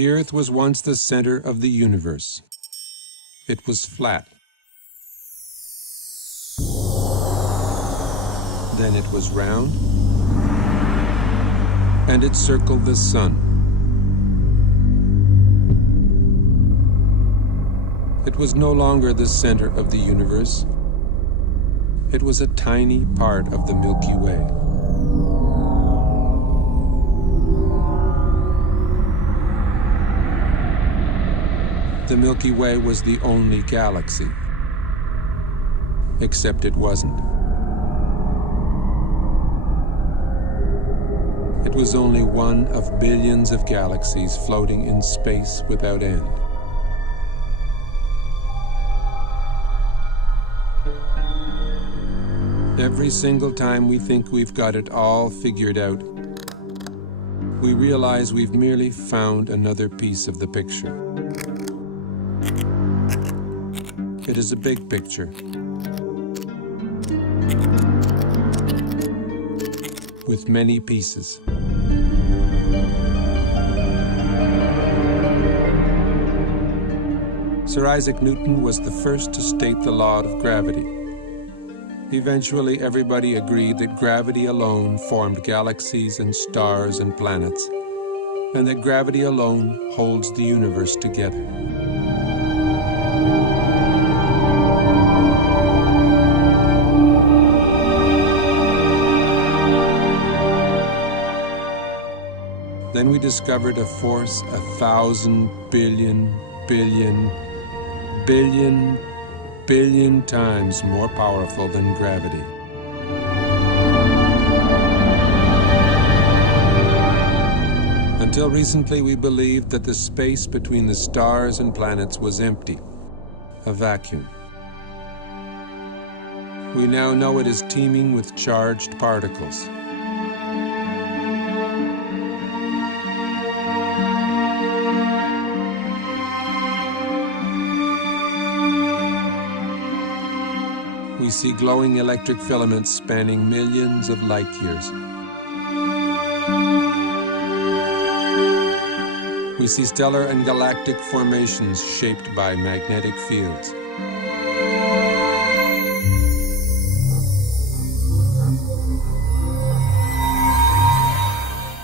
The Earth was once the center of the universe. It was flat. Then it was round, and it circled the sun. It was no longer the center of the universe. It was a tiny part of the Milky Way. The Milky Way was the only galaxy, except it wasn't. It was only one of billions of galaxies floating in space without end. Every single time we think we've got it all figured out, we realize we've merely found another piece of the picture. It is a big picture. With many pieces. Sir Isaac Newton was the first to state the law of gravity. Eventually, everybody agreed that gravity alone formed galaxies and stars and planets, and that gravity alone holds the universe together. Then we discovered a force 1,000 billion times more powerful than gravity. Until recently, we believed that the space between the stars and planets was empty, a vacuum. We now know it is teeming with charged particles. We see glowing electric filaments spanning millions of light years. We see stellar and galactic formations shaped by magnetic fields.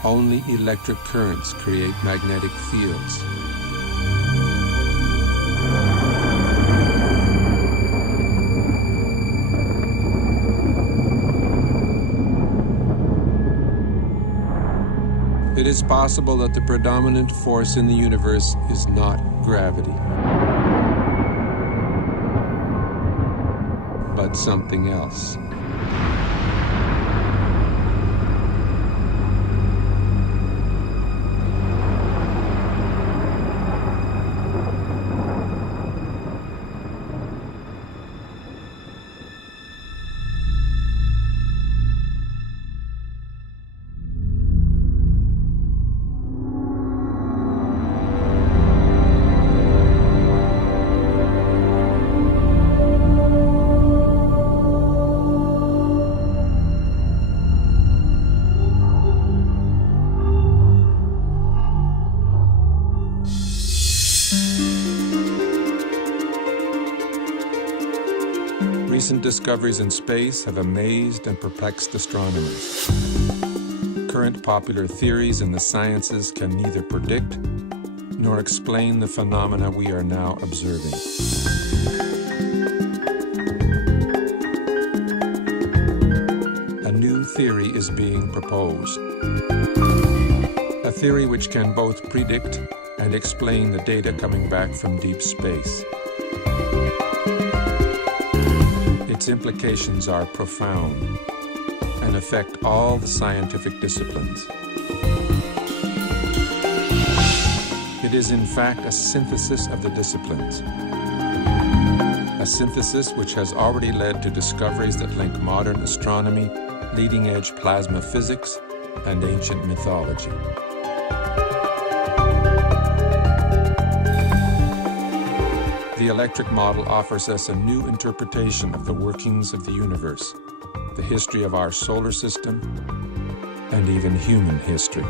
Only electric currents create magnetic fields. It is possible that the predominant force in the universe is not gravity, but something else. Recent discoveries in space have amazed and perplexed astronomers. Current popular theories in the sciences can neither predict nor explain the phenomena we are now observing. A new theory is being proposed. A theory which can both predict and explain the data coming back from deep space. Its implications are profound and affect all the scientific disciplines. It is in fact a synthesis of the disciplines. A synthesis which has already led to discoveries that link modern astronomy, leading-edge plasma physics, and ancient mythology. The electric model offers us a new interpretation of the workings of the universe, the history of our solar system, and even human history.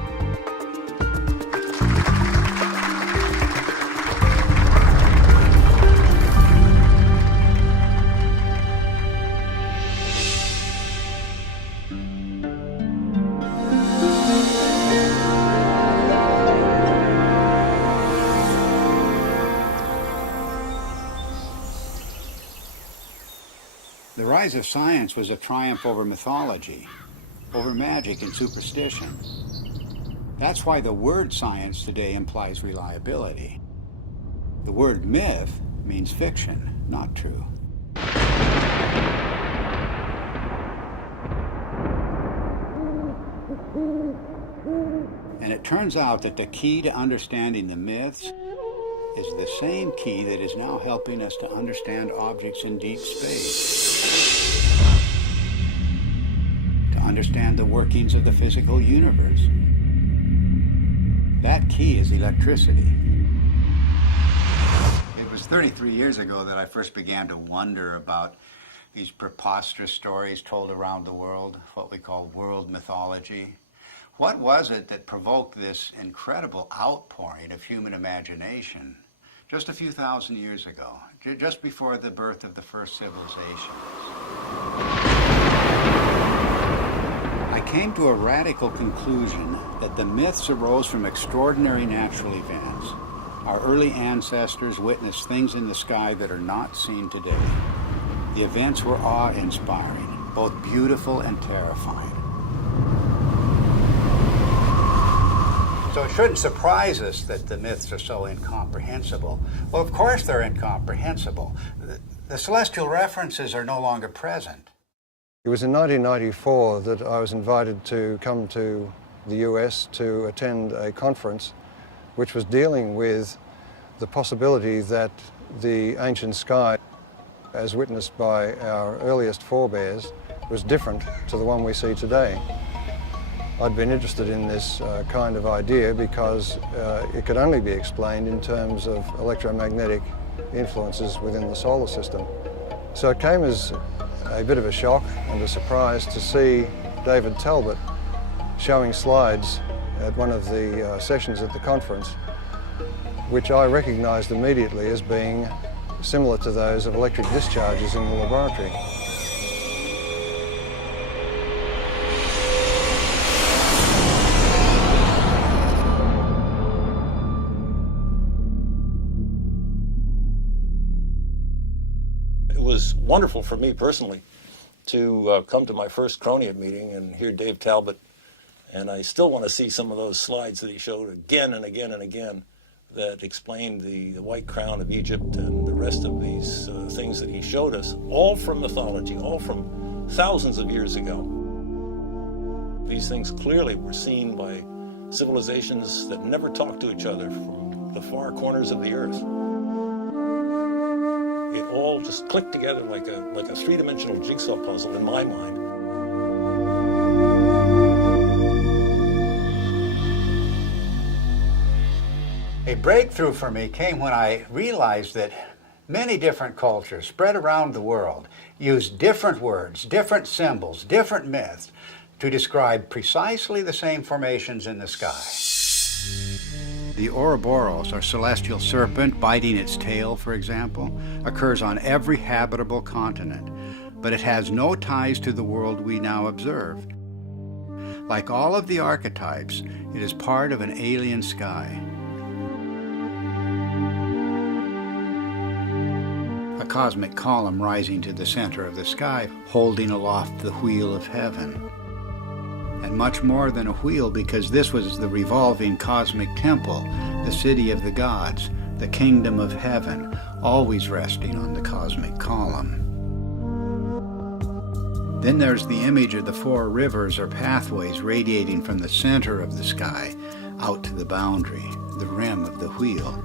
The rise of science was a triumph over mythology, over magic and superstition. That's why the word science today implies reliability. The word myth means fiction, not true. And it turns out that the key to understanding the myths is the same key that is now helping us to understand objects in deep space, to understand the workings of the physical universe. That key is electricity. It was 33 years ago that I first began to wonder about these preposterous stories told around the world, what we call world mythology. What was it that provoked this incredible outpouring of human imagination just a few thousand years ago, just before the birth of the first civilizations? I came to a radical conclusion that the myths arose from extraordinary natural events. Our early ancestors witnessed things in the sky that are not seen today. The events were awe-inspiring, both beautiful and terrifying. So it shouldn't surprise us that the myths are so incomprehensible. Well, of course they're incomprehensible. The celestial references are no longer present. It was in 1994 that I was invited to come to the US to attend a conference which was dealing with the possibility that the ancient sky, as witnessed by our earliest forebears, was different to the one we see today. I'd been interested in this kind of idea because it could only be explained in terms of electromagnetic influences within the solar system. So it came as a bit of a shock and a surprise to see David Talbot showing slides at one of the sessions at the conference, which I recognized immediately as being similar to those of electric discharges in the laboratory. It was wonderful for me personally to come to my first Cronium meeting and hear Dave Talbot, and I still want to see some of those slides that he showed again and again and again that explained the White Crown of Egypt and the rest of these things that he showed us, all from mythology, all from thousands of years ago. These things clearly were seen by civilizations that never talked to each other from the far corners of the earth. It all just clicked together like a three-dimensional jigsaw puzzle in my mind. A breakthrough for me came when I realized that many different cultures spread around the world use different words, different symbols, different myths to describe precisely the same formations in the sky. The Ouroboros, or celestial serpent biting its tail, for example, occurs on every habitable continent, but it has no ties to the world we now observe. Like all of the archetypes, it is part of an alien sky. A cosmic column rising to the center of the sky, holding aloft the wheel of heaven. And much more than a wheel, because this was the revolving cosmic temple, the city of the gods, the kingdom of heaven, always resting on the cosmic column. Then there's the image of the four rivers or pathways radiating from the center of the sky out to the boundary, the rim of the wheel.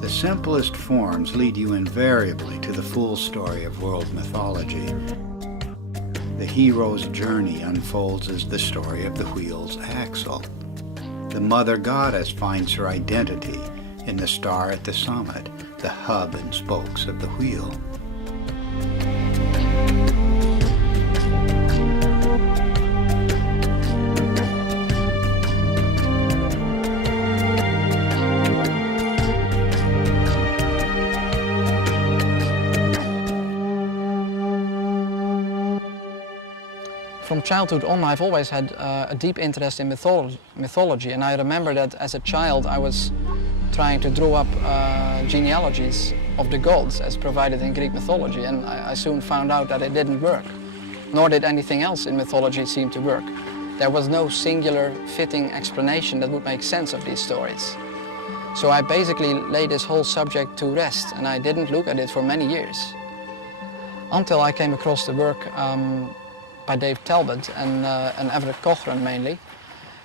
The simplest forms lead you invariably to the full story of world mythology. The hero's journey unfolds as the story of the wheel's axle. The mother goddess finds her identity in the star at the summit, the hub and spokes of the wheel. From childhood on, I've always had a deep interest in mythology, and I remember that as a child I was trying to draw up genealogies of the gods as provided in Greek mythology, and I soon found out that it didn't work. Nor did anything else in mythology seem to work. There was no singular fitting explanation that would make sense of these stories. So I basically laid this whole subject to rest, and I didn't look at it for many years. Until I came across the work by Dave Talbot and Everett Cochran mainly,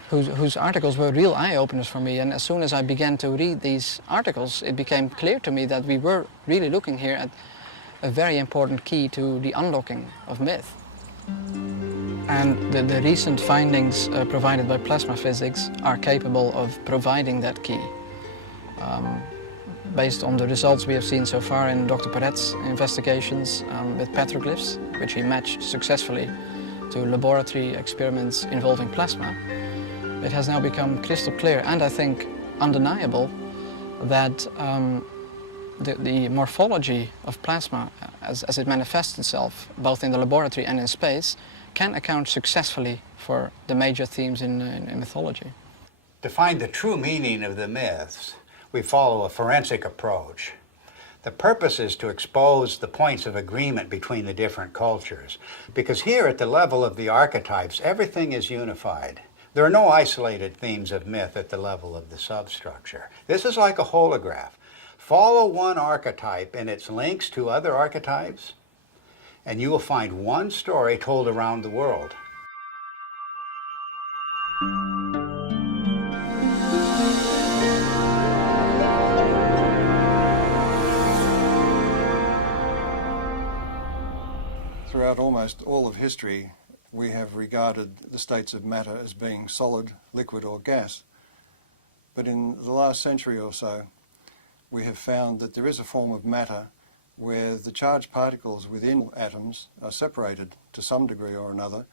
whose articles were real eye-openers for me. And as soon as I began to read these articles, it became clear to me that we were really looking here at a very important key to the unlocking of myth. And the recent findings provided by plasma physics are capable of providing that key. Based on the results we have seen so far in Dr. Perret's investigations with petroglyphs, which he matched successfully to laboratory experiments involving plasma, it has now become crystal clear and I think undeniable that the morphology of plasma as it manifests itself both in the laboratory and in space can account successfully for the major themes in mythology. To find the true meaning of the myths, we follow a forensic approach. The purpose is to expose the points of agreement between the different cultures, because here at the level of the archetypes, everything is unified. There are no isolated themes of myth at the level of the substructure. This is like a holograph. Follow one archetype and its links to other archetypes, and you will find one story told around the world. Throughout almost all of history, we have regarded the states of matter as being solid, liquid or gas. But in the last century or so, we have found that there is a form of matter where the charged particles within atoms are separated to some degree or another,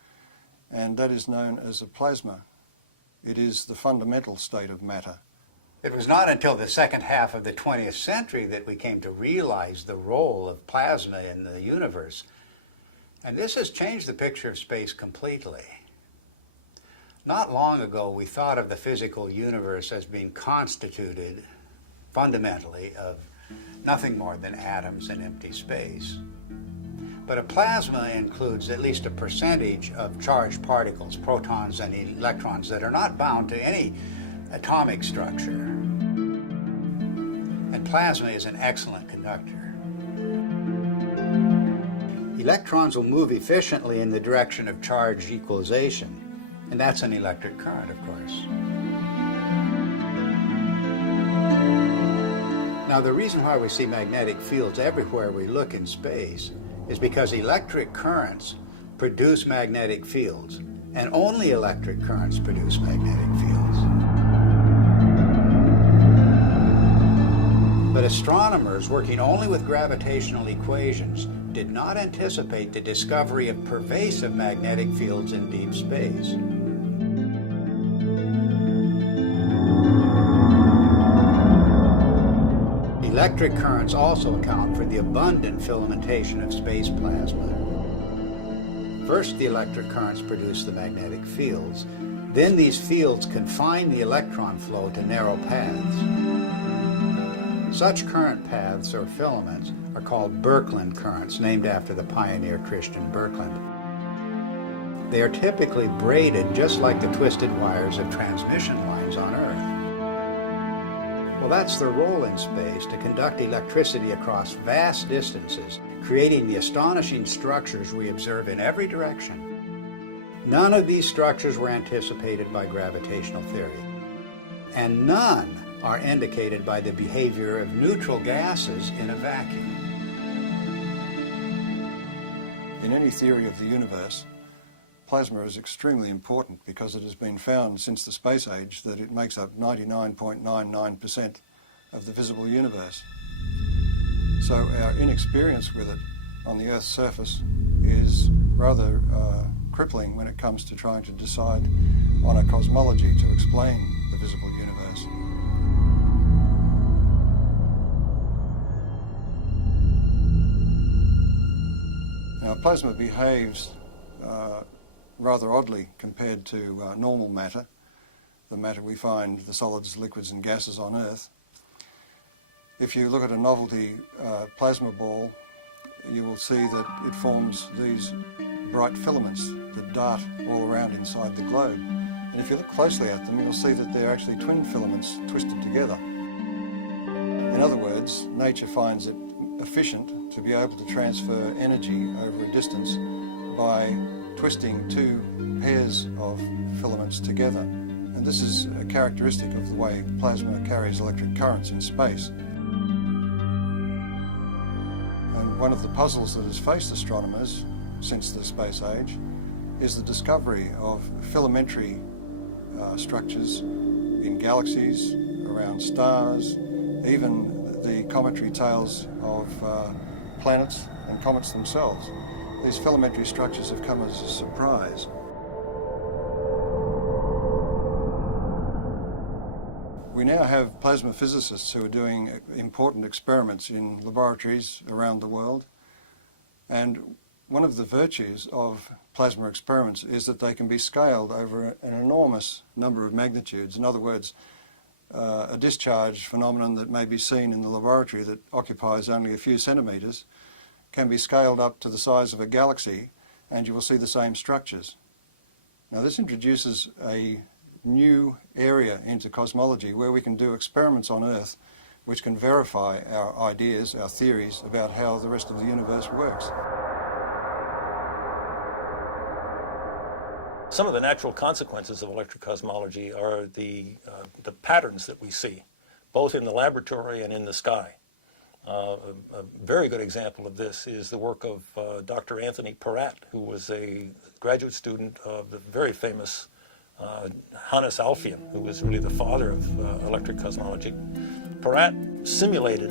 and that is known as a plasma. It is the fundamental state of matter. It was not until the second half of the 20th century that we came to realize the role of plasma in the universe. And this has changed the picture of space completely. Not long ago, we thought of the physical universe as being constituted fundamentally of nothing more than atoms and empty space. But a plasma includes at least a percentage of charged particles, protons and electrons, that are not bound to any atomic structure. And plasma is an excellent conductor. Electrons will move efficiently in the direction of charge equalization, and that's an electric current, of course. Now, the reason why we see magnetic fields everywhere we look in space is because electric currents produce magnetic fields, and only electric currents produce magnetic fields. But astronomers working only with gravitational equations did not anticipate the discovery of pervasive magnetic fields in deep space. Electric currents also account for the abundant filamentation of space plasma. First, the electric currents produce the magnetic fields. Then these fields confine the electron flow to narrow paths. Such current paths, or filaments, are called Birkeland currents, named after the pioneer Christian Birkeland. They are typically braided just like the twisted wires of transmission lines on Earth. Well, that's their role in space, to conduct electricity across vast distances, creating the astonishing structures we observe in every direction. None of these structures were anticipated by gravitational theory, and none are indicated by the behavior of neutral gases in a vacuum. In any theory of the universe, plasma is extremely important because it has been found since the space age that it makes up 99.99% of the visible universe. So our inexperience with it on the Earth's surface is rather crippling when it comes to trying to decide on a cosmology to explain the visible universe. Now, plasma behaves rather oddly compared to normal matter, the matter we find, the solids, liquids and gases on Earth. If you look at a novelty plasma ball, you will see that it forms these bright filaments that dart all around inside the globe. And if you look closely at them, you'll see that they're actually twin filaments twisted together. In other words, nature finds it efficient to be able to transfer energy over a distance by twisting two pairs of filaments together. And this is a characteristic of the way plasma carries electric currents in space. And one of the puzzles that has faced astronomers since the space age is the discovery of filamentary structures in galaxies, around stars, even the cometary tails of planets and comets themselves. These filamentary structures have come as a surprise. We now have plasma physicists who are doing important experiments in laboratories around the world, and one of the virtues of plasma experiments is that they can be scaled over an enormous number of magnitudes. In other words, a discharge phenomenon that may be seen in the laboratory that occupies only a few centimetres can be scaled up to the size of a galaxy, and you will see the same structures. Now, this introduces a new area into cosmology where we can do experiments on Earth which can verify our ideas, our theories about how the rest of the universe works. Some of the natural consequences of electrocosmology are the patterns that we see, both in the laboratory and in the sky. A very good example of this is the work of Dr. Anthony Peratt, who was a graduate student of the very famous Hannes Alfvén, who was really the father of electric cosmology. Peratt simulated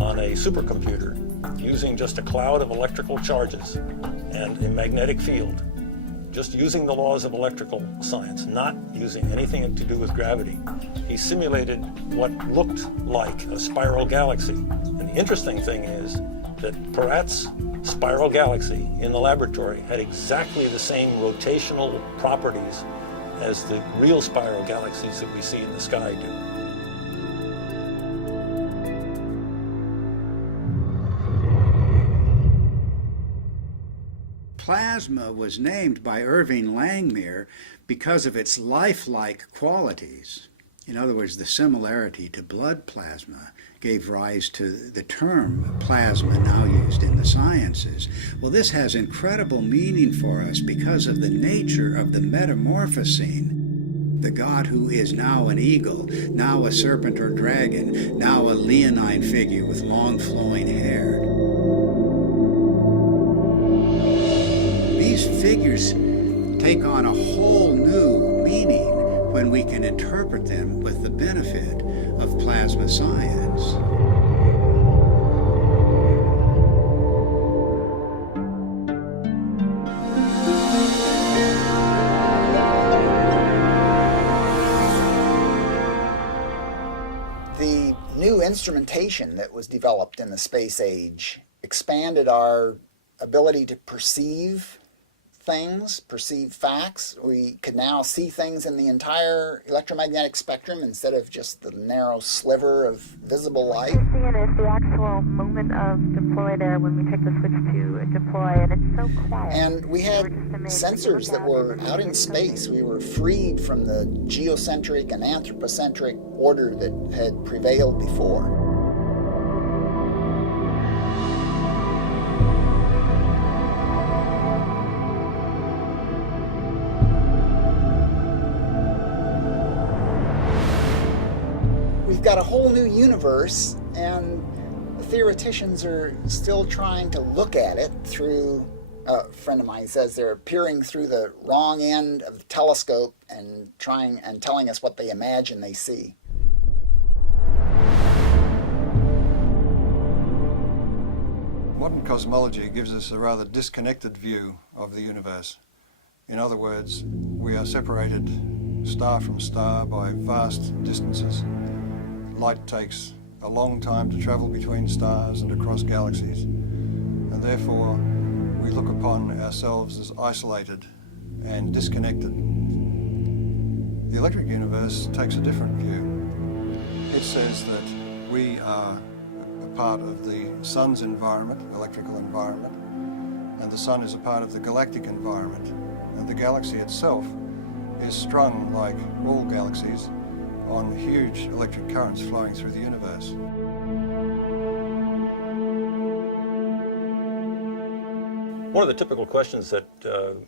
on a supercomputer using just a cloud of electrical charges and a magnetic field, just using the laws of electrical science, not using anything to do with gravity. He simulated what looked like a spiral galaxy. And the interesting thing is that Peratt's spiral galaxy in the laboratory had exactly the same rotational properties as the real spiral galaxies that we see in the sky do. Plasma was named by Irving Langmuir because of its lifelike qualities. In other words, the similarity to blood plasma gave rise to the term plasma now used in the sciences. Well, this has incredible meaning for us because of the nature of the metamorphosing. The God who is now an eagle, now a serpent or dragon, now a leonine figure with long flowing hair. These figures take on a whole new meaning when we can interpret them with the benefit of plasma science. The new instrumentation that was developed in the space age expanded our ability to perceive things, perceive facts. We could now see things in the entire electromagnetic spectrum instead of just the narrow sliver of visible light. What you're seeing is the actual moment of deploy there when we take the switch to deploy, and it's so quiet. And we had sensors that were out in space. We were freed from the geocentric and anthropocentric order that had prevailed before. We've got a whole new universe, and the theoreticians are still trying to look at it through, a friend of mine says they're peering through the wrong end of the telescope and telling us what they imagine they see. Modern cosmology gives us a rather disconnected view of the universe. In other words, we are separated star from star by vast distances. Light takes a long time to travel between stars and across galaxies, and therefore we look upon ourselves as isolated and disconnected. The electric universe takes a different view. It says that we are part of the sun's environment, electrical environment, and the sun is a part of the galactic environment. And the galaxy itself is strung, like all galaxies, on huge electric currents flowing through the universe. One of the typical questions that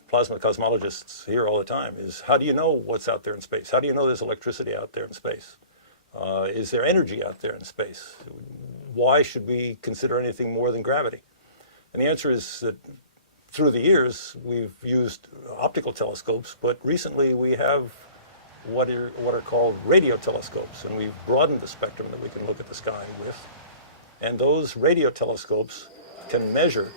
plasma cosmologists hear all the time is, how do you know what's out there in space? How do you know there's electricity out there in space? Is there energy out there in space? Why should we consider anything more than gravity? And the answer is that through the years, we've used optical telescopes, but recently we have what are called radio telescopes, and we've broadened the spectrum that we can look at the sky with. And those radio telescopes can measure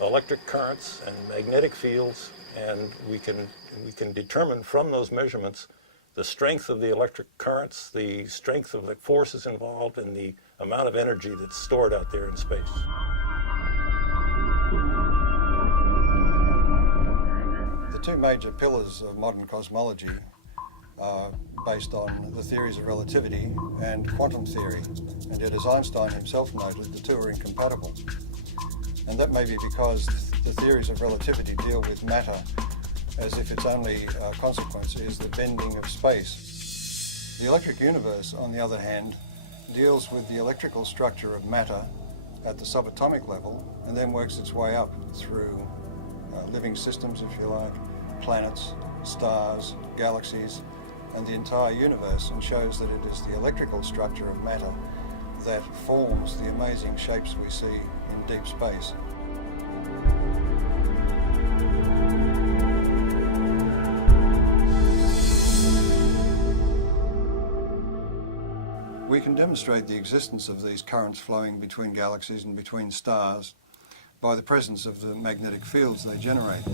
electric currents and magnetic fields, and we can determine from those measurements the strength of the electric currents, the strength of the forces involved, and the amount of energy that's stored out there in space. The two major pillars of modern cosmology are based on the theories of relativity and quantum theory, and yet, as Einstein himself noted, the two are incompatible. And that may be because the theories of relativity deal with matter as if its only consequence is the bending of space. The electric universe, on the other hand, deals with the electrical structure of matter at the subatomic level and then works its way up through living systems, if you like, planets, stars, galaxies, and the entire universe, and shows that it is the electrical structure of matter that forms the amazing shapes we see in deep space. We can demonstrate the existence of these currents flowing between galaxies and between stars by the presence of the magnetic fields they generate.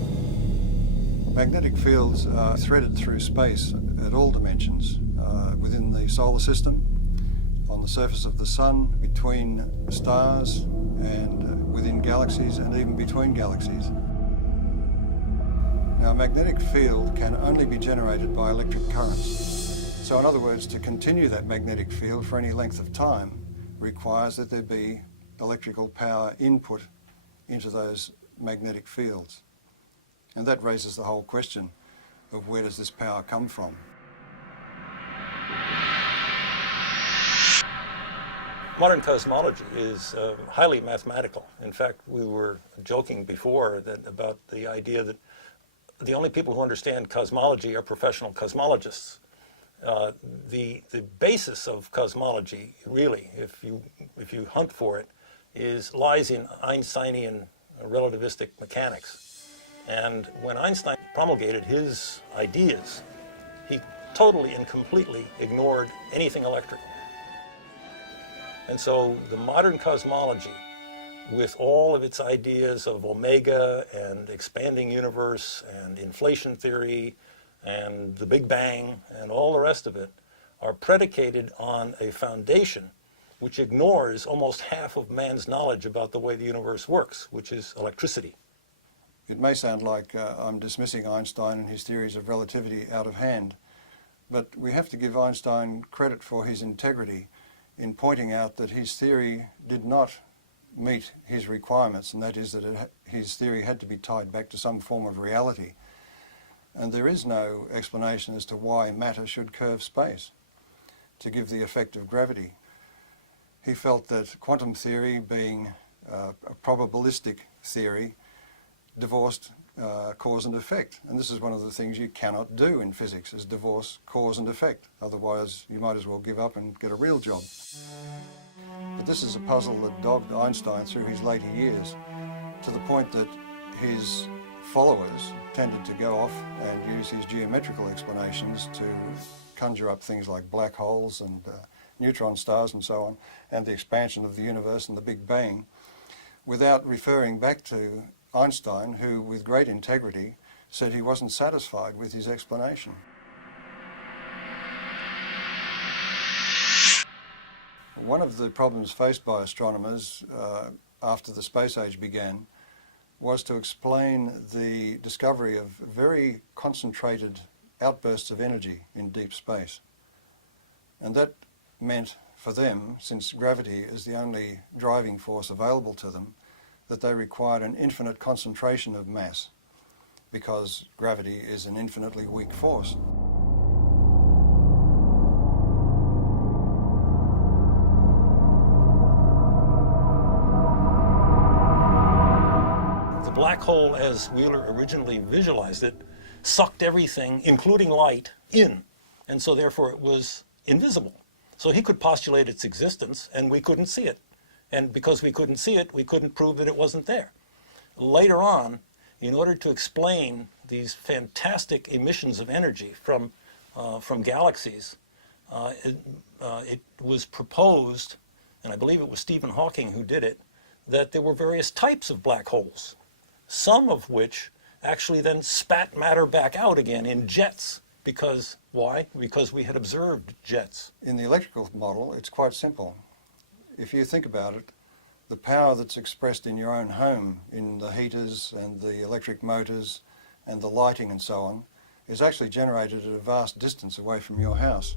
Magnetic fields are threaded through space at all dimensions, within the solar system, on the surface of the sun, between stars, and within galaxies, and even between galaxies. Now, a magnetic field can only be generated by electric currents. So, in other words, to continue that magnetic field for any length of time requires that there be electrical power input into those magnetic fields. And that raises the whole question of where does this power come from? Modern cosmology is highly mathematical. In fact, we were joking before about the idea that the only people who understand cosmology are professional cosmologists. The basis of cosmology, really, if you hunt for it, lies in Einsteinian relativistic mechanics. And when Einstein promulgated his ideas, he totally and completely ignored anything electrical. And so the modern cosmology, with all of its ideas of omega and expanding universe and inflation theory and the Big Bang and all the rest of it, are predicated on a foundation which ignores almost half of man's knowledge about the way the universe works, which is electricity. It may sound like I'm dismissing Einstein and his theories of relativity out of hand, but we have to give Einstein credit for his integrity in pointing out that his theory did not meet his requirements, and that is that his theory had to be tied back to some form of reality. And there is no explanation as to why matter should curve space to give the effect of gravity. He felt that quantum theory, being a probabilistic theory, divorced cause and effect. And this is one of the things you cannot do in physics, is divorce cause and effect. Otherwise, you might as well give up and get a real job. But this is a puzzle that dogged Einstein through his later years, to the point that his followers tended to go off and use his geometrical explanations to conjure up things like black holes and neutron stars and so on, and the expansion of the universe and the Big Bang, without referring back to Einstein, who, with great integrity, said he wasn't satisfied with his explanation. One of the problems faced by astronomers after the space age began was to explain the discovery of very concentrated outbursts of energy in deep space. And that meant for them, since gravity is the only driving force available to them, that they required an infinite concentration of mass, because gravity is an infinitely weak force. The black hole, as Wheeler originally visualized it, sucked everything, including light, in, and so therefore it was invisible. So he could postulate its existence, and we couldn't see it. And because we couldn't see it, we couldn't prove that it wasn't there. Later on, in order to explain these fantastic emissions of energy from galaxies, it was proposed, and I believe it was Stephen Hawking who did it, that there were various types of black holes, some of which actually then spat matter back out again in jets. Because, why? Because we had observed jets. In the electrical model, it's quite simple. If you think about it, the power that's expressed in your own home, in the heaters and the electric motors and the lighting and so on, is actually generated at a vast distance away from your house.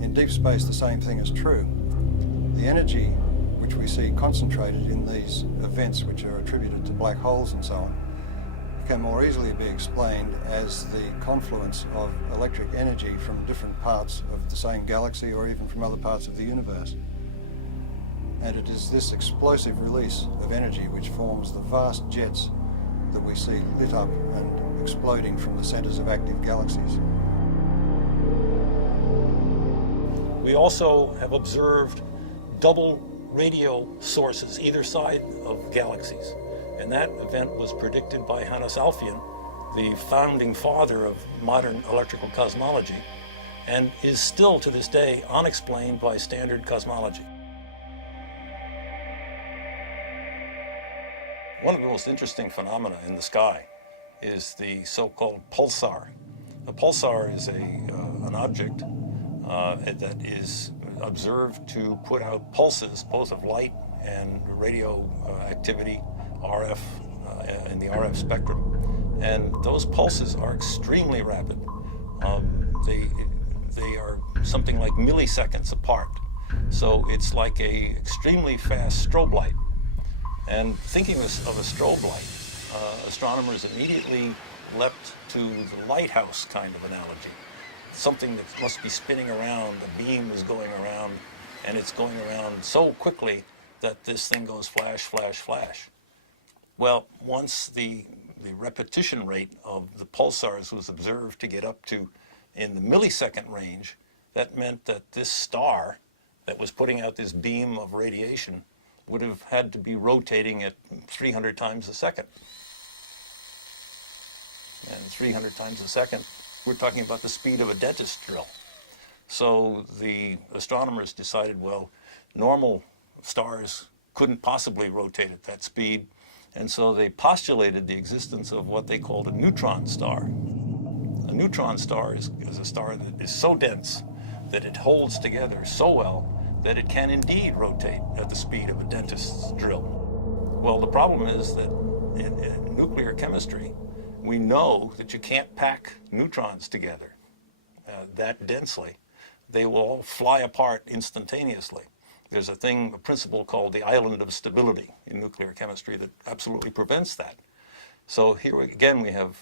In deep space, the same thing is true. The energy which we see concentrated in these events which are attributed to black holes and so on can more easily be explained as the confluence of electric energy from different parts of the same galaxy or even from other parts of the universe. And it is this explosive release of energy which forms the vast jets that we see lit up and exploding from the centers of active galaxies. We also have observed double radio sources either side of galaxies. And that event was predicted by Hannes Alfvén, the founding father of modern electrical cosmology, and is still to this day unexplained by standard cosmology. One of the most interesting phenomena in the sky is the so-called pulsar. A pulsar is an object that is observed to put out pulses, both of light and radio activity, RF, in the RF spectrum. And those pulses are extremely rapid. They are something like milliseconds apart. So it's like a extremely fast strobe light. And thinking of a strobe light, astronomers immediately leapt to the lighthouse kind of analogy. Something that must be spinning around, the beam is going around, and it's going around so quickly that this thing goes flash, flash, flash. Well, once the repetition rate of the pulsars was observed to get up to in the millisecond range, that meant that this star that was putting out this beam of radiation would have had to be rotating at 300 times a second. And 300 times a second, we're talking about the speed of a dentist drill. So the astronomers decided, well, normal stars couldn't possibly rotate at that speed, and so they postulated the existence of what they called a neutron star. A neutron star is a star that is so dense that it holds together so well that it can indeed rotate at the speed of a dentist's drill. Well, the problem is that in nuclear chemistry, we know that you can't pack neutrons together that densely. They will all fly apart instantaneously. There's a principle called the island of stability in nuclear chemistry that absolutely prevents that. So here again we have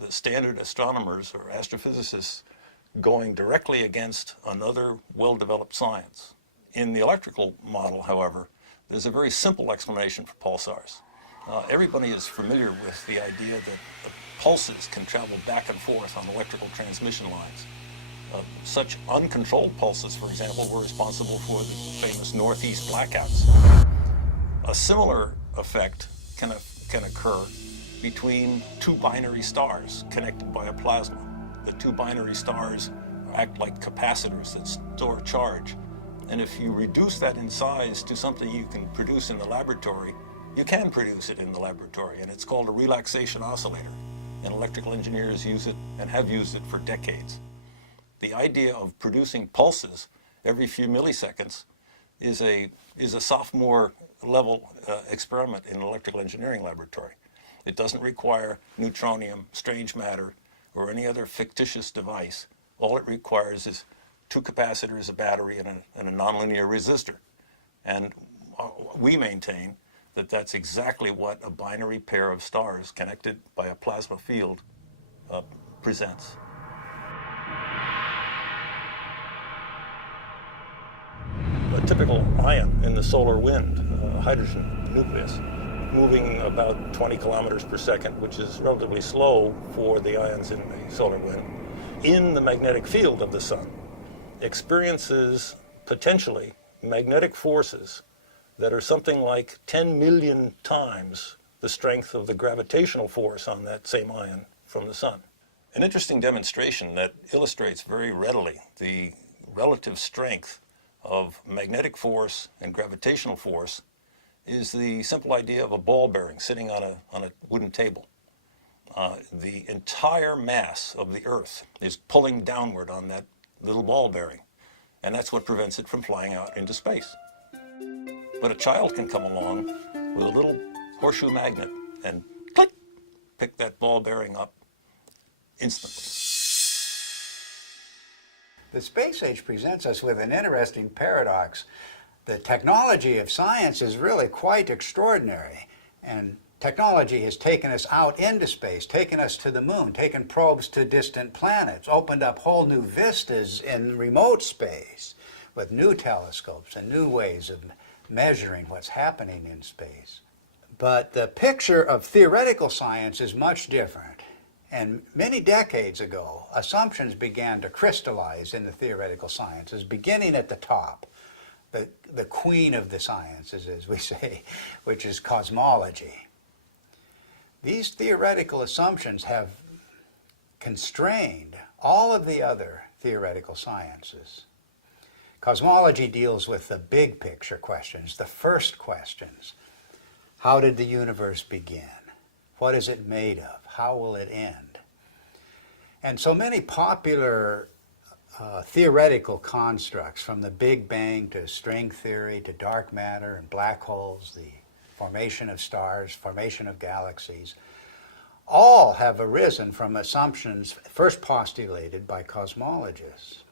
the standard astronomers or astrophysicists going directly against another well-developed science. In the electrical model, however, there's a very simple explanation for pulsars. Everybody is familiar with the idea that the pulses can travel back and forth on electrical transmission lines. Such uncontrolled pulses, for example, were responsible for the famous Northeast blackouts. A similar effect can occur between two binary stars connected by a plasma. The two binary stars act like capacitors that store charge. And if you reduce that in size to something you can produce in the laboratory, you can produce it in the laboratory, and it's called a relaxation oscillator. And electrical engineers use it and have used it for decades. The idea of producing pulses every few milliseconds is a sophomore level experiment in an electrical engineering laboratory. It doesn't require neutronium, strange matter, or any other fictitious device. All it requires is two capacitors, a battery, and a nonlinear resistor. And we maintain that that's exactly what a binary pair of stars connected by a plasma field presents. A typical ion in the solar wind, hydrogen nucleus, moving about 20 kilometers per second, which is relatively slow for the ions in the solar wind, in the magnetic field of the sun, experiences potentially magnetic forces that are something like 10 million times the strength of the gravitational force on that same ion from the sun. An interesting demonstration that illustrates very readily the relative strength of magnetic force and gravitational force is the simple idea of a ball bearing sitting on a wooden table. The entire mass of the Earth is pulling downward on that little ball bearing, and that's what prevents it from flying out into space. But a child can come along with a little horseshoe magnet and click, pick that ball bearing up instantly. The space age presents us with an interesting paradox. The technology of science is really quite extraordinary, and technology has taken us out into space, taken us to the moon, taken probes to distant planets, opened up whole new vistas in remote space with new telescopes and new ways of measuring what's happening in space. But the picture of theoretical science is much different. And many decades ago, assumptions began to crystallize in the theoretical sciences, beginning at the top, the queen of the sciences, as we say, which is cosmology. These theoretical assumptions have constrained all of the other theoretical sciences. Cosmology deals with the big picture questions, the first questions. How did the universe begin? What is it made of? How will it end? And so many popular theoretical constructs, from the Big Bang to string theory to dark matter and black holes, the formation of stars, formation of galaxies, all have arisen from assumptions first postulated by cosmologists.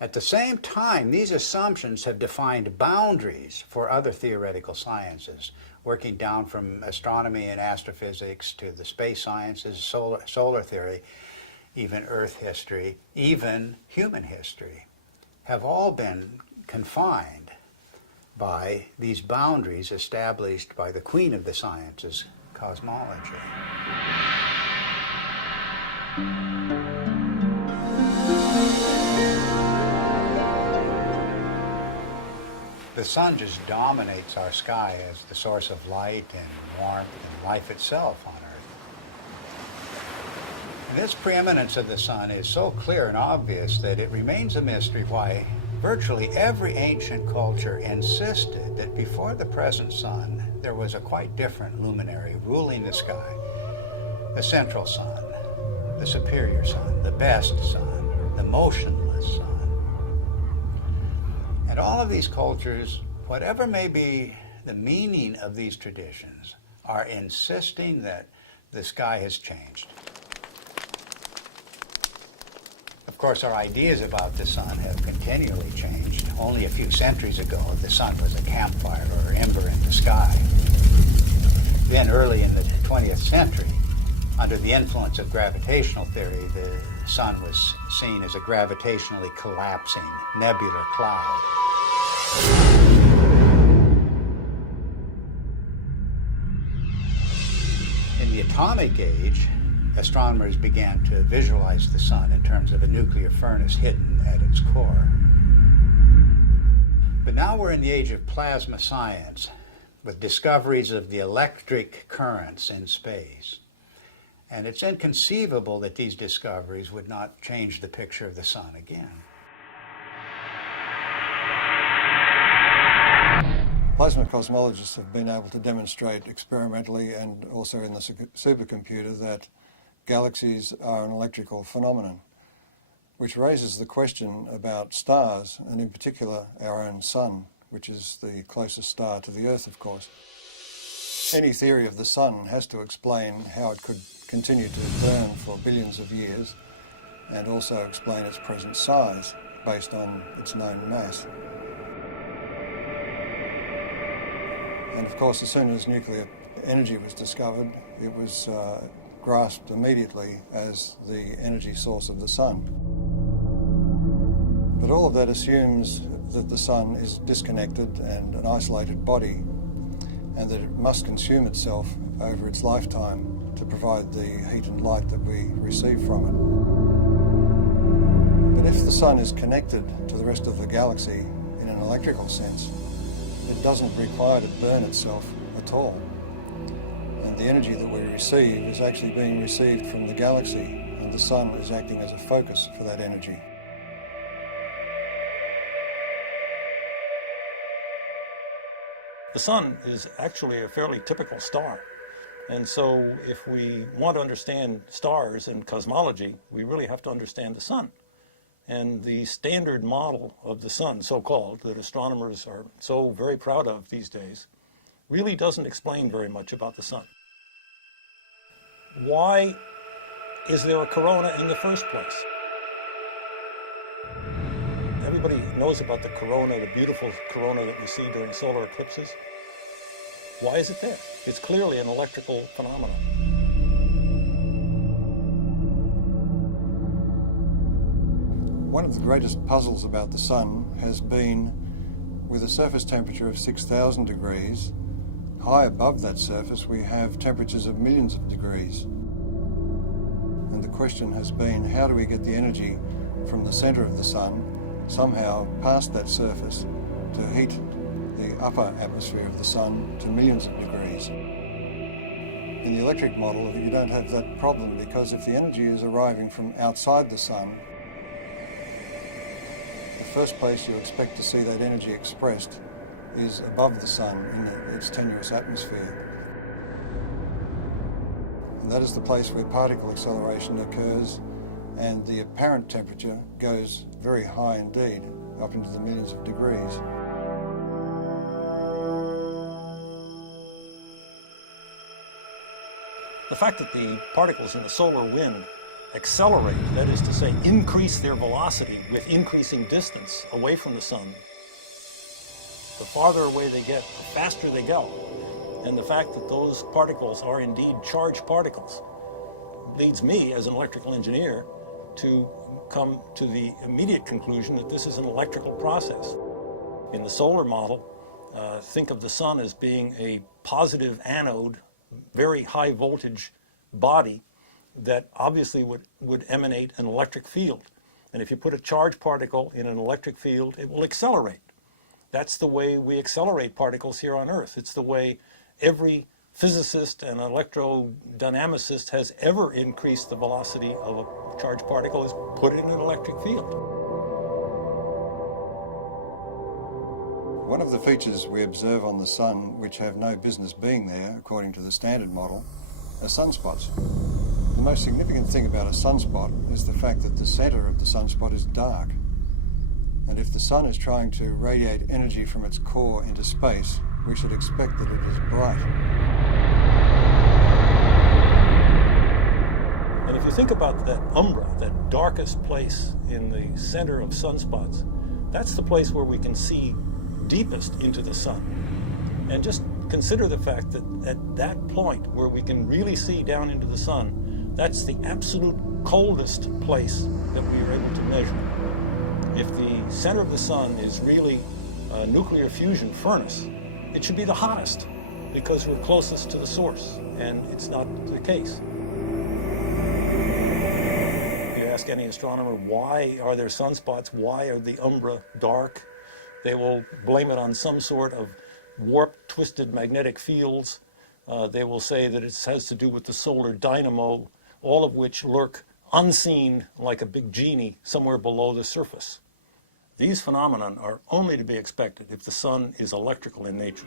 At the same time, these assumptions have defined boundaries for other theoretical sciences, working down from astronomy and astrophysics to the space sciences, solar theory, even Earth history, even human history, have all been confined by these boundaries established by the queen of the sciences, cosmology. The sun just dominates our sky as the source of light and warmth and life itself on Earth. And this preeminence of the sun is so clear and obvious that it remains a mystery why virtually every ancient culture insisted that before the present sun, there was a quite different luminary ruling the sky. The central sun, the superior sun, the best sun, the motionless sun. And all of these cultures, whatever may be the meaning of these traditions, are insisting that the sky has changed. Of course, our ideas about the sun have continually changed. Only a few centuries ago, the sun was a campfire or ember in the sky. Then early in the 20th century, under the influence of gravitational theory, the sun was seen as a gravitationally collapsing nebular cloud. In the atomic age, astronomers began to visualize the sun in terms of a nuclear furnace hidden at its core. But now we're in the age of plasma science, with discoveries of the electric currents in space. And it's inconceivable that these discoveries would not change the picture of the sun again. Plasma cosmologists have been able to demonstrate experimentally and also in the supercomputer that galaxies are an electrical phenomenon, which raises the question about stars, and in particular our own sun, which is the closest star to the Earth, of course. Any theory of the sun has to explain how it could continue to burn for billions of years and also explain its present size. based on its known mass. And of course, as soon as nuclear energy was discovered, it was grasped immediately as the energy source of the sun. But all of that assumes that the sun is disconnected and an isolated body, and that it must consume itself over its lifetime to provide the heat and light that we receive from it. But if the sun is connected to the rest of the galaxy in an electrical sense, it doesn't require to burn itself at all. And the energy that we receive is actually being received from the galaxy, and the sun is acting as a focus for that energy. The sun is actually a fairly typical star. And so if we want to understand stars and cosmology, we really have to understand the sun. And the standard model of the sun, so-called, that astronomers are so very proud of these days, really doesn't explain very much about the sun. Why is there a corona in the first place? Everybody knows about the corona, the beautiful corona that we see during solar eclipses. Why is it there? It's clearly an electrical phenomenon. One of the greatest puzzles about the sun has been, with a surface temperature of 6,000 degrees, high above that surface we have temperatures of millions of degrees. And the question has been, how do we get the energy from the center of the sun somehow past that surface to heat the upper atmosphere of the sun to millions of degrees? In the electric model, you don't have that problem, because if the energy is arriving from outside the sun, the first place you expect to see that energy expressed is above the sun in its tenuous atmosphere. And that is the place where particle acceleration occurs, and the apparent temperature goes very high indeed, up into the millions of degrees. The fact that the particles in the solar wind accelerate, that is to say, increase their velocity with increasing distance away from the sun, the farther away they get, the faster they go. And the fact that those particles are indeed charged particles leads me, as an electrical engineer, to come to the immediate conclusion that this is an electrical process. In the solar model, think of the sun as being a positive anode, very high voltage body that obviously would emanate an electric field. And if you put a charged particle in an electric field, it will accelerate. That's the way we accelerate particles here on Earth. It's the way every physicist and electrodynamicist has ever increased the velocity of a charged particle, is put it in an electric field. One of the features we observe on the sun, which have no business being there, according to the standard model, are sunspots. The most significant thing about a sunspot is the fact that the center of the sunspot is dark. And if the sun is trying to radiate energy from its core into space, we should expect that it is bright. And if you think about that umbra, that darkest place in the center of sunspots, that's the place where we can see deepest into the sun. And just consider the fact that at that point where we can really see down into the sun, that's the absolute coldest place that we are able to measure. If the center of the sun is really a nuclear fusion furnace, it should be the hottest because we're closest to the source, and it's not the case. If you ask any astronomer, why are there sunspots? Why are the umbra dark? They will blame it on some sort of warped, twisted magnetic fields. They will say that it has to do with the solar dynamo, all of which lurk unseen like a big genie somewhere below the surface. These phenomena are only to be expected if the sun is electrical in nature.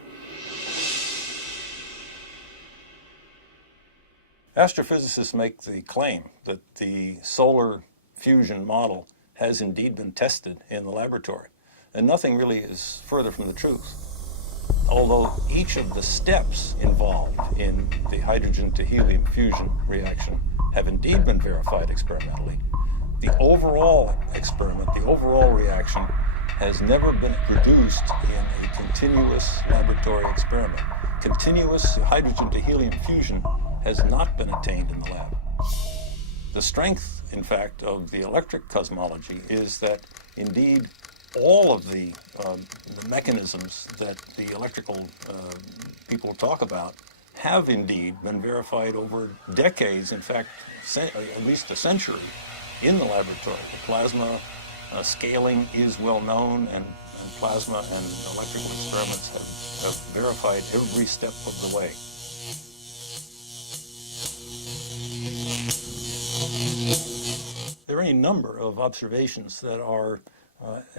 Astrophysicists make the claim that the solar fusion model has indeed been tested in the laboratory, and nothing really is further from the truth. Although each of the steps involved in the hydrogen to helium fusion reaction have indeed been verified experimentally, the overall experiment, the overall reaction, has never been produced in a continuous laboratory experiment. Continuous hydrogen to helium fusion has not been attained in the lab. The strength, in fact, of the electric cosmology is that indeed all of the mechanisms that the electrical people talk about have indeed been verified over decades, in fact, at least a century, in the laboratory. The plasma scaling is well known, and plasma and electrical experiments have verified every step of the way. There are any number of observations that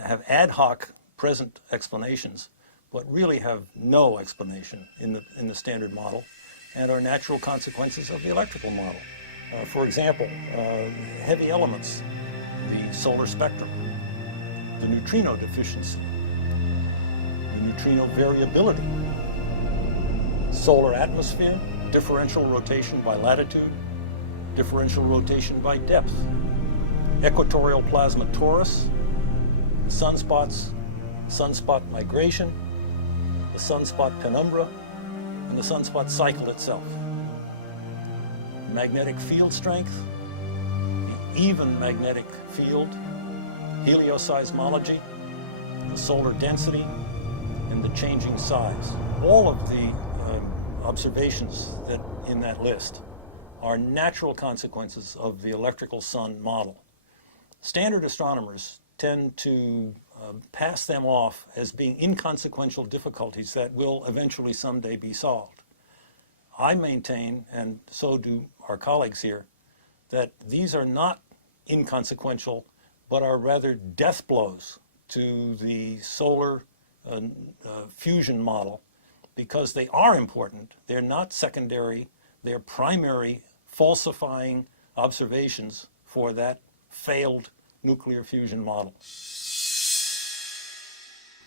have ad hoc present explanations, but really have no explanation in the standard model, and are natural consequences of the electrical model. For example, heavy elements, the solar spectrum, the neutrino deficiency, the neutrino variability, solar atmosphere, differential rotation by latitude, differential rotation by depth, equatorial plasma torus, sunspots, sunspot migration, the sunspot penumbra, and the sunspot cycle itself. Magnetic field strength, the even magnetic field, helioseismology, the solar density, and the changing size. All of the observations that in that list are natural consequences of the electrical sun model. Standard astronomers tend to pass them off as being inconsequential difficulties that will eventually someday be solved. I maintain, and so do our colleagues here, that these are not inconsequential, but are rather death blows to the solar fusion model, because they are important. They're not secondary. They're primary falsifying observations for that failed nuclear fusion model.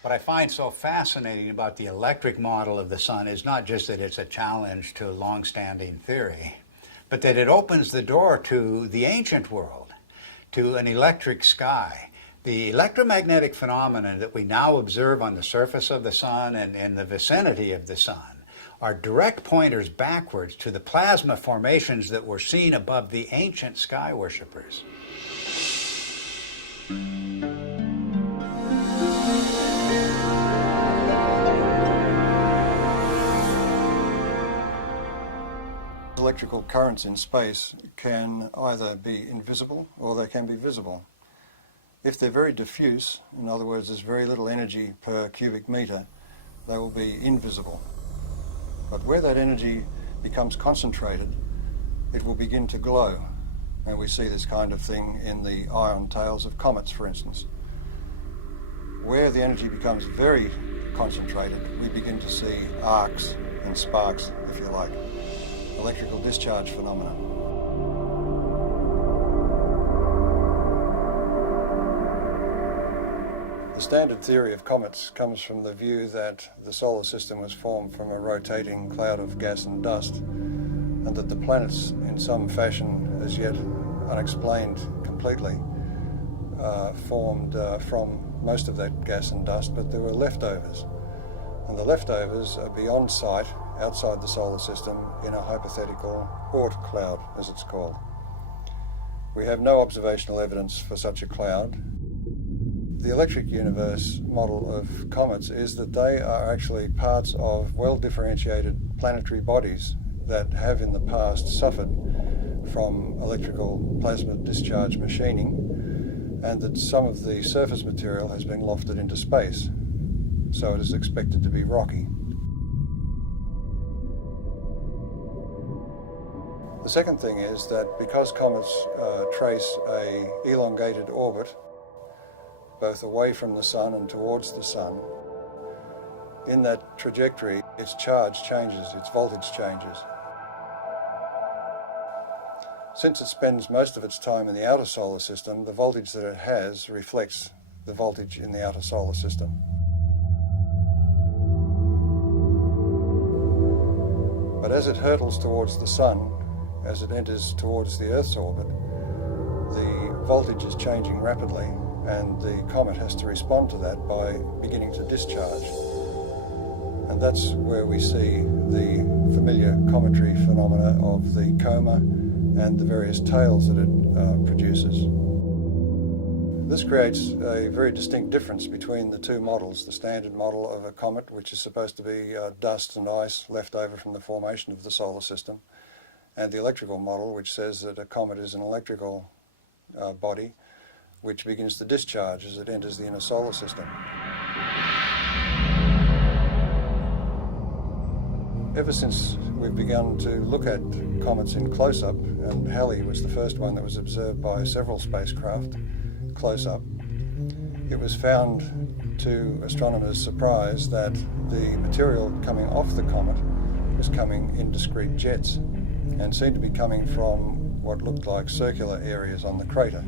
What I find so fascinating about the electric model of the sun is not just that it's a challenge to long-standing theory, but that it opens the door to the ancient world, to an electric sky. The electromagnetic phenomena that we now observe on the surface of the sun and in the vicinity of the sun are direct pointers backwards to the plasma formations that were seen above the ancient sky worshippers. Electrical currents in space can either be invisible or they can be visible. If they're very diffuse, in other words, there's very little energy per cubic meter, they will be invisible. But where that energy becomes concentrated, it will begin to glow. And we see this kind of thing in the ion tails of comets, for instance. Where the energy becomes very concentrated, we begin to see arcs and sparks, if you like. Electrical discharge phenomena. The standard theory of comets comes from the view that the solar system was formed from a rotating cloud of gas and dust, and that the planets, in some fashion as yet unexplained completely, formed from most of that gas and dust, but there were leftovers. And the leftovers are beyond sight, outside the solar system, in a hypothetical Oort cloud, as it's called. We have no observational evidence for such a cloud. The electric universe model of comets is that they are actually parts of well-differentiated planetary bodies that have in the past suffered from electrical plasma discharge machining, and that some of the surface material has been lofted into space, so it is expected to be rocky. The second thing is that because comets trace an elongated orbit, both away from the sun and towards the sun, in that trajectory, its charge changes, its voltage changes. Since it spends most of its time in the outer solar system, the voltage that it has reflects the voltage in the outer solar system. But as it hurtles towards the sun, as it enters towards the Earth's orbit, the voltage is changing rapidly, and the comet has to respond to that by beginning to discharge. And that's where we see the familiar cometary phenomena of the coma and the various tails that it produces. This creates a very distinct difference between the two models, the standard model of a comet, which is supposed to be dust and ice left over from the formation of the solar system, and the electrical model, which says that a comet is an electrical body which begins to discharge as it enters the inner solar system. Ever since we've begun to look at comets in close-up, and Halley was the first one that was observed by several spacecraft close-up, it was found to astronomers' surprise that the material coming off the comet was coming in discrete jets and seemed to be coming from what looked like circular areas on the crater.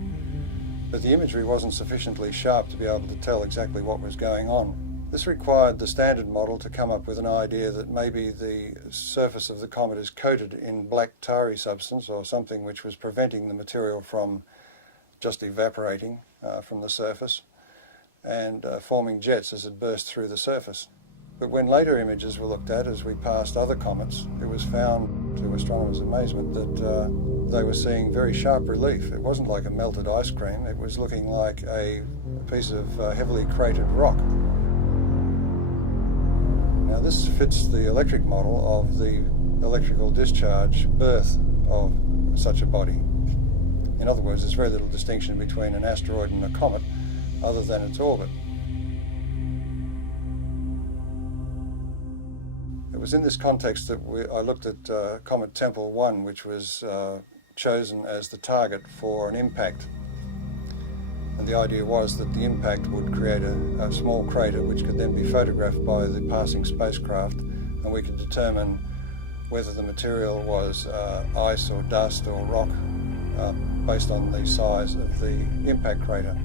But the imagery wasn't sufficiently sharp to be able to tell exactly what was going on. This required the standard model to come up with an idea that maybe the surface of the comet is coated in black tarry substance or something which was preventing the material from just evaporating from the surface and forming jets as it burst through the surface. But when later images were looked at as we passed other comets, it was found, to astronomers' amazement, that they were seeing very sharp relief. It wasn't like a melted ice cream, it was looking like a piece of heavily cratered rock. Now this fits the electric model of the electrical discharge birth of such a body. In other words, there's very little distinction between an asteroid and a comet other than its orbit. It was in this context that I looked at Comet Tempel 1, which was chosen as the target for an impact. And the idea was that the impact would create a small crater which could then be photographed by the passing spacecraft, and we could determine whether the material was ice or dust or rock based on the size of the impact crater.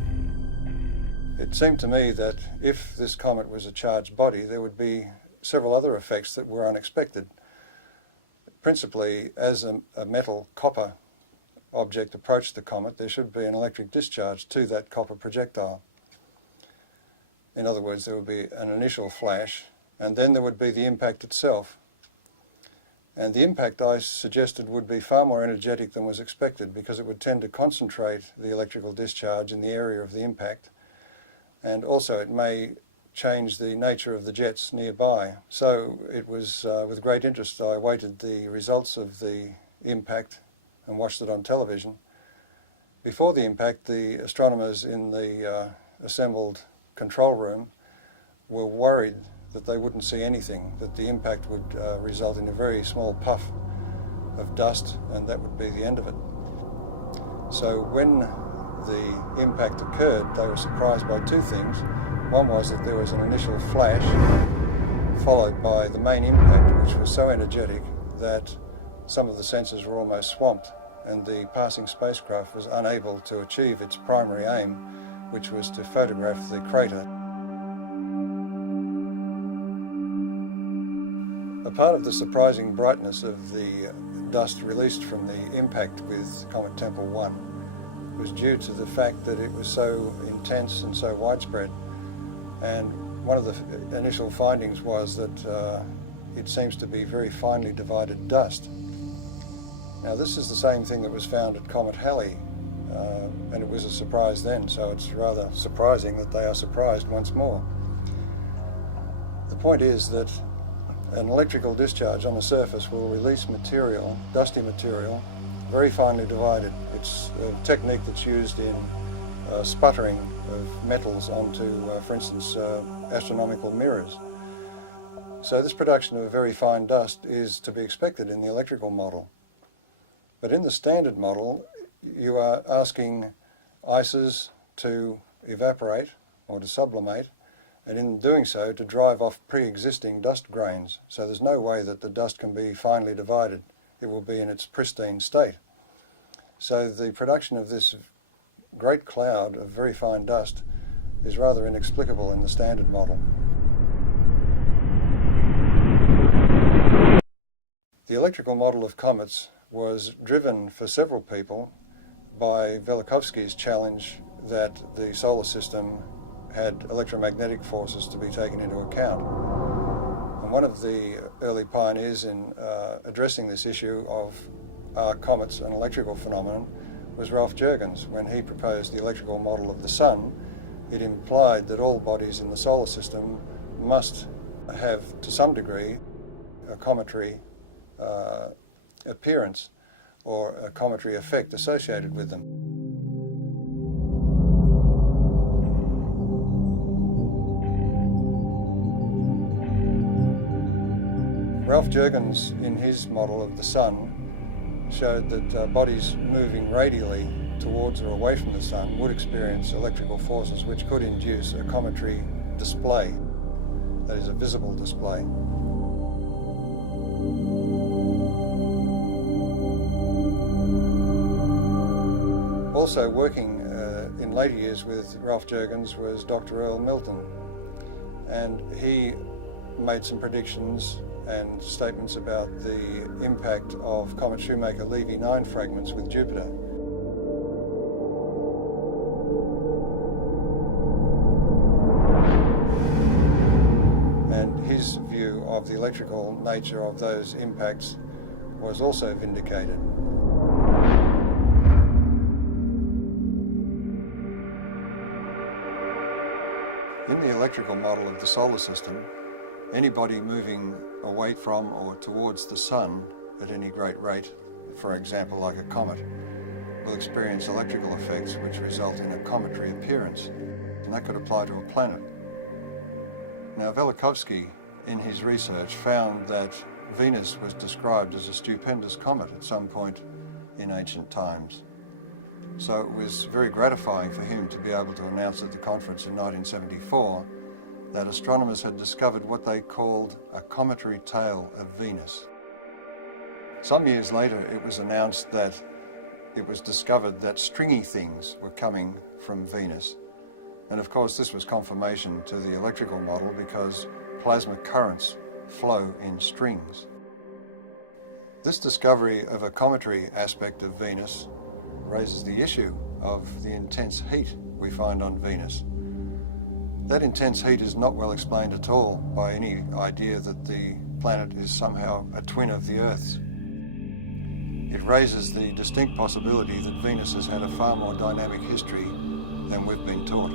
It seemed to me that if this comet was a charged body, there would be several other effects that were unexpected. Principally, as a metal copper object approached the comet, there should be an electric discharge to that copper projectile. In other words, there would be an initial flash, and then there would be the impact itself. And the impact, I suggested, would be far more energetic than was expected, because it would tend to concentrate the electrical discharge in the area of the impact, and also it may change the nature of the jets nearby. So it was with great interest I awaited the results of the impact and watched it on television. Before the impact, the astronomers in the assembled control room were worried that they wouldn't see anything, that the impact would result in a very small puff of dust, and that would be the end of it. So when the impact occurred, they were surprised by two things. One was that there was an initial flash, followed by the main impact, which was so energetic that some of the sensors were almost swamped, and the passing spacecraft was unable to achieve its primary aim, which was to photograph the crater. A part of the surprising brightness of the dust released from the impact with Comet Tempel 1 was due to the fact that it was so intense and so widespread. And one of the initial findings was that it seems to be very finely divided dust. Now this is the same thing that was found at Comet Halley, and it was a surprise then, so it's rather surprising that they are surprised once more. The point is that an electrical discharge on the surface will release material, dusty material, very finely divided. It's a technique that's used in sputtering of metals onto, for instance, astronomical mirrors. So this production of very fine dust is to be expected in the electrical model. But in the standard model, you are asking ices to evaporate or to sublimate, and in doing so to drive off pre-existing dust grains. So there's no way that the dust can be finely divided. It will be in its pristine state. So the production of this great cloud of very fine dust is rather inexplicable in the standard model. The electrical model of comets was driven for several people by Velikovsky's challenge that the solar system had electromagnetic forces to be taken into account. And one of the early pioneers in addressing this issue of are comets an electrical phenomenon was Ralph Jurgens. When he proposed the electrical model of the sun, it implied that all bodies in the solar system must have, to some degree, a cometary appearance or a cometary effect associated with them. Ralph Jurgens, in his model of the sun, showed that bodies moving radially towards or away from the sun would experience electrical forces which could induce a cometary display, that is, a visible display. Also working in later years with Ralph Jurgens was Dr. Earl Milton, and he made some predictions and statements about the impact of Comet Shoemaker-Levy 9 fragments with Jupiter. And his view of the electrical nature of those impacts was also vindicated. In the electrical model of the solar system, anybody moving away from or towards the sun at any great rate, for example like a comet, will experience electrical effects which result in a cometary appearance, and that could apply to a planet. Now Velikovsky, in his research, found that Venus was described as a stupendous comet at some point in ancient times. So it was very gratifying for him to be able to announce at the conference in 1974 that astronomers had discovered what they called a cometary tail of Venus. Some years later, it was announced that it was discovered that stringy things were coming from Venus. And of course, this was confirmation to the electrical model because plasma currents flow in strings. This discovery of a cometary aspect of Venus raises the issue of the intense heat we find on Venus. That intense heat is not well explained at all by any idea that the planet is somehow a twin of the Earth's. It raises the distinct possibility that Venus has had a far more dynamic history than we've been taught.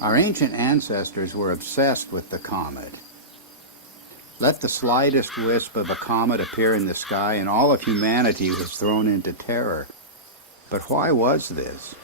Our ancient ancestors were obsessed with the comet. Let the slightest wisp of a comet appear in the sky and all of humanity was thrown into terror. But why was this?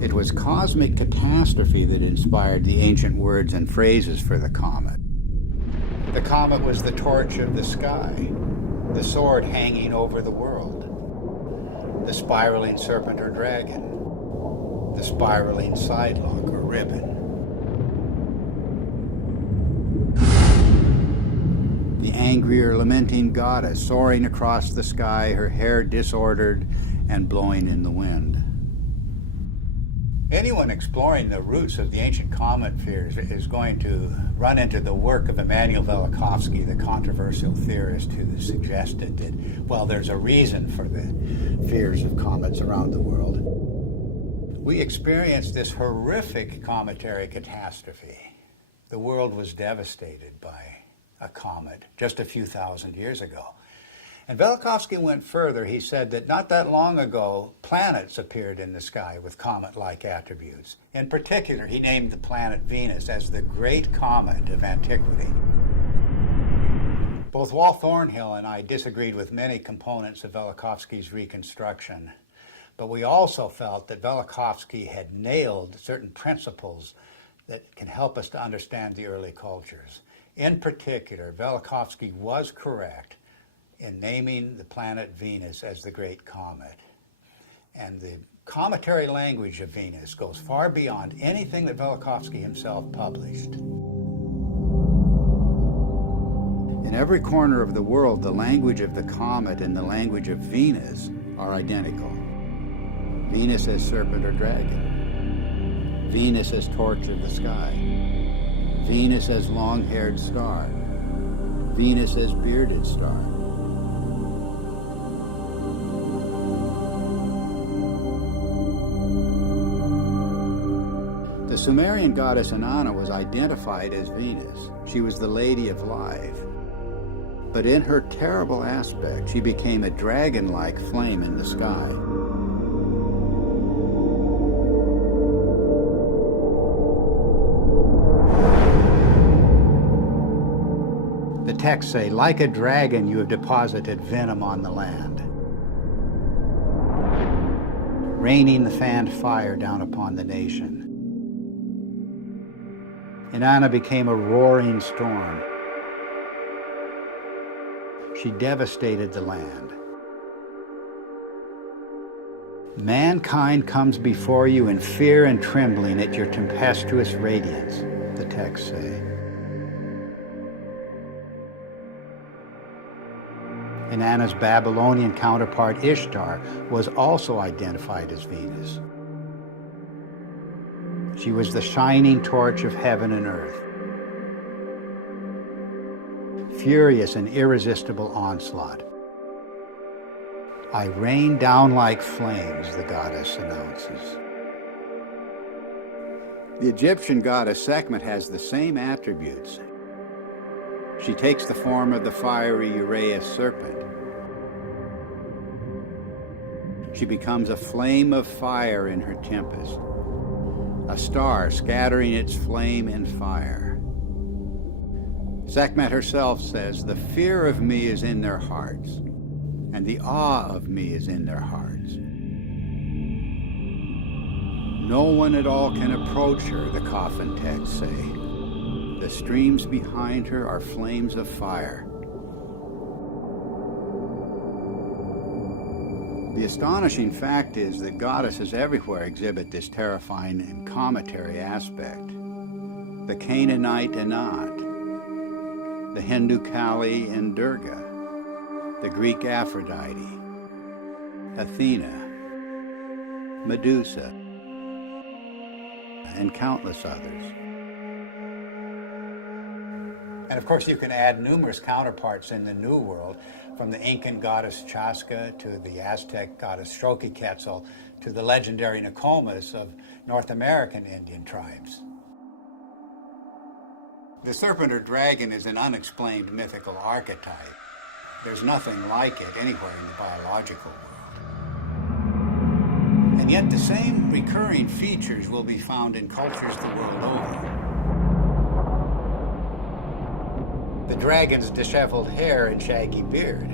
It was cosmic catastrophe that inspired the ancient words and phrases for the comet. The comet was the torch of the sky, the sword hanging over the world, the spiraling serpent or dragon, the spiraling sidelock or ribbon. The angry or lamenting goddess soaring across the sky, her hair disordered and blowing in the wind. Anyone exploring the roots of the ancient comet fears is going to run into the work of Immanuel Velikovsky, the controversial theorist who suggested that, well, there's a reason for the fears of comets around the world. We experienced this horrific cometary catastrophe. The world was devastated by a comet just a few thousand years ago. And Velikovsky went further. He said that not that long ago, planets appeared in the sky with comet-like attributes. In particular, he named the planet Venus as the great comet of antiquity. Both Walt Thornhill and I disagreed with many components of Velikovsky's reconstruction, but we also felt that Velikovsky had nailed certain principles that can help us to understand the early cultures. In particular, Velikovsky was correct in naming the planet Venus as the Great Comet. And the cometary language of Venus goes far beyond anything that Velikovsky himself published. In every corner of the world, the language of the comet and the language of Venus are identical. Venus as serpent or dragon. Venus as torch of the sky. Venus as long-haired star. Venus as bearded star. The Sumerian goddess Inanna was identified as Venus. She was the Lady of Life. But in her terrible aspect, she became a dragon-like flame in the sky. The texts say, like a dragon, you have deposited venom on the land, raining the fanned fire down upon the nation. Inanna became a roaring storm. She devastated the land. Mankind comes before you in fear and trembling at your tempestuous radiance, the texts say. Inanna's Babylonian counterpart Ishtar was also identified as Venus. She was the shining torch of heaven and earth. Furious and irresistible onslaught. I rain down like flames, the goddess announces. The Egyptian goddess Sekhmet has the same attributes. She takes the form of the fiery Uraeus serpent. She becomes a flame of fire in her tempest, a star scattering its flame and fire. Sekhmet herself says, the fear of me is in their hearts, and the awe of me is in their hearts. No one at all can approach her, the coffin texts say. The streams behind her are flames of fire. The astonishing fact is that goddesses everywhere exhibit this terrifying and cometary aspect. The Canaanite Inat, the Hindu Kali and Durga, the Greek Aphrodite, Athena, Medusa, and countless others. And of course you can add numerous counterparts in the New World, from the Incan goddess Chaska to the Aztec goddess Xochiquetzal to the legendary Nokomis of North American Indian tribes. The serpent or dragon is an unexplained mythical archetype. There's nothing like it anywhere in the biological world. And yet the same recurring features will be found in cultures the world over. The dragon's disheveled hair and shaggy beard.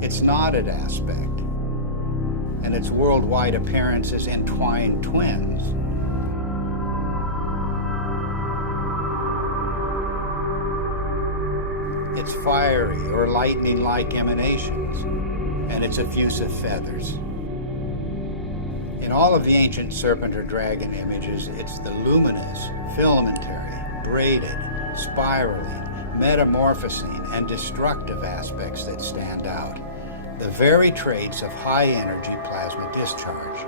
Its knotted aspect, and its worldwide appearance as entwined twins. Its fiery or lightning-like emanations, and its effusive feathers. In all of the ancient serpent or dragon images, it's the luminous, filamentary, braided, spiraling, metamorphosing, and destructive aspects that stand out. The very traits of high-energy plasma discharge.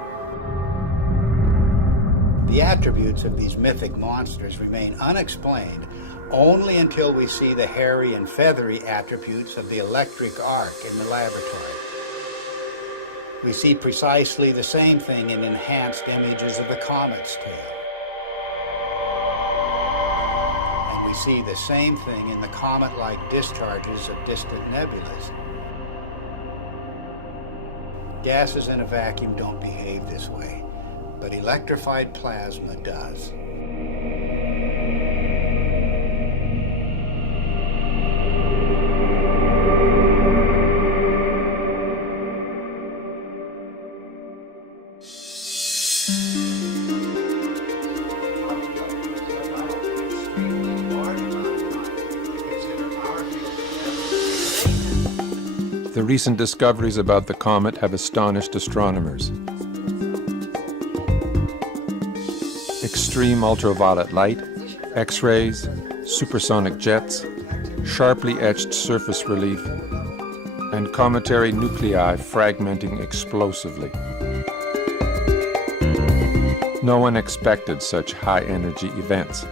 The attributes of these mythic monsters remain unexplained only until we see the hairy and feathery attributes of the electric arc in the laboratory. We see precisely the same thing in enhanced images of the comet's tail. And we see the same thing in the comet-like discharges of distant nebulas. Gases in a vacuum don't behave this way, but electrified plasma does. The recent discoveries about the comet have astonished astronomers. Extreme ultraviolet light, X-rays, supersonic jets, sharply etched surface relief, and cometary nuclei fragmenting explosively. No one expected such high-energy events.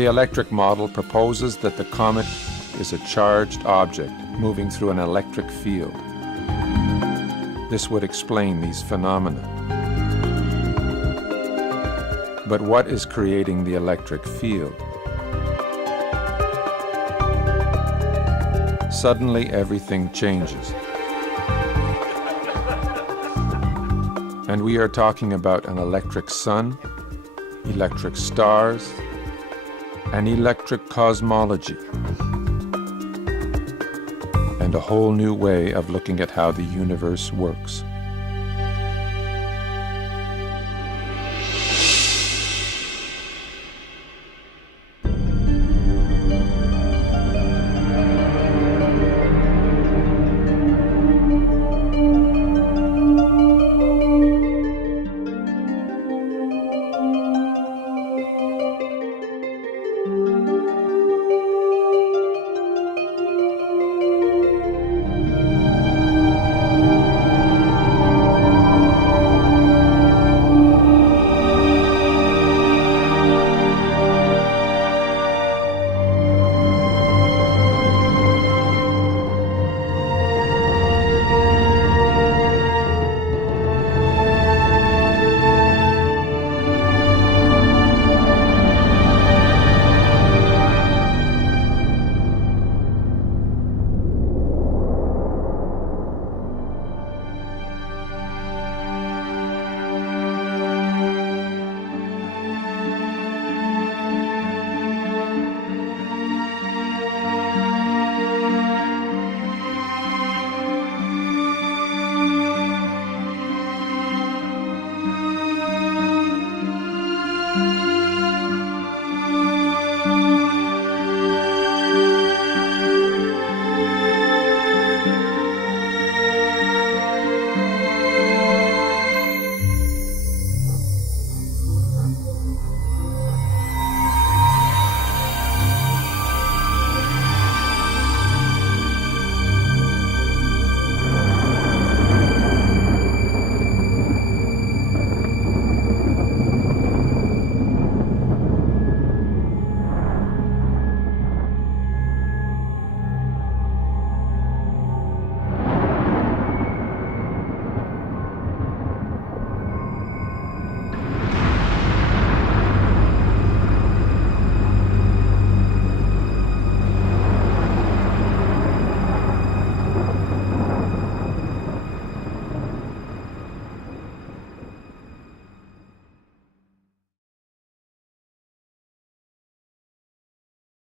The electric model proposes that the comet is a charged object moving through an electric field. This would explain these phenomena. But what is creating the electric field? Suddenly, everything changes. And we are talking about an electric sun, electric stars, and electric cosmology, and a whole new way of looking at how the universe works.